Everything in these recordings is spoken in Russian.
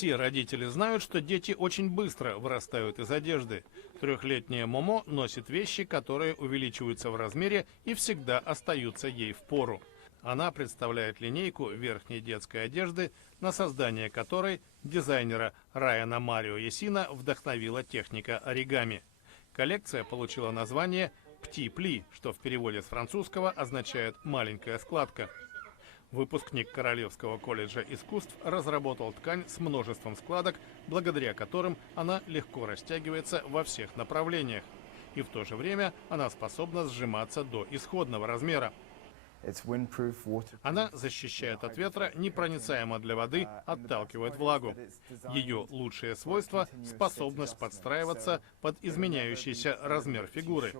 Все родители знают, что дети очень быстро вырастают из одежды. Трехлетняя Момо носит вещи, которые увеличиваются в размере и всегда остаются ей впору. Она представляет линейку верхней детской одежды, на создание которой дизайнера Райана Марио Ясина вдохновила техника оригами. Коллекция получила название «Пти Пли», что в переводе с французского означает «маленькая складка». Выпускник Королевского колледжа искусств разработал ткань с множеством складок, благодаря которым она легко растягивается во всех направлениях. И в то же время она способна сжиматься до исходного размера. Она защищает от ветра, непроницаема для воды, отталкивает влагу. Ее лучшее свойство – способность подстраиваться под изменяющийся размер фигуры.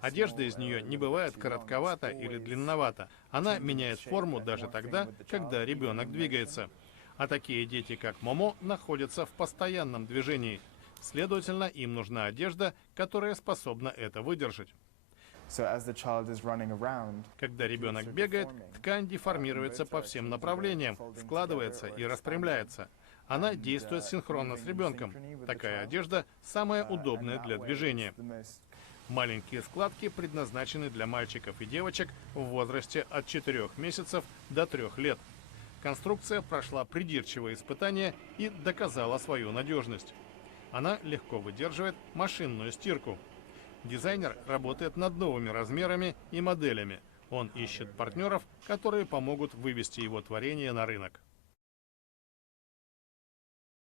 Одежда из нее не бывает коротковата или длинновата. Она меняет форму даже тогда, когда ребенок двигается. А такие дети, как Момо, находятся в постоянном движении. Следовательно, им нужна одежда, которая способна это выдержать. Когда ребенок бегает, ткань деформируется по всем направлениям, складывается и распрямляется. Она действует синхронно с ребенком. Такая одежда самая удобная для движения. Маленькие складки предназначены для мальчиков и девочек в возрасте от 4 месяцев до 3 лет. Конструкция прошла придирчивые испытания и доказала свою надежность. Она легко выдерживает машинную стирку. Дизайнер работает над новыми размерами и моделями. Он ищет партнеров, которые помогут вывести его творение на рынок.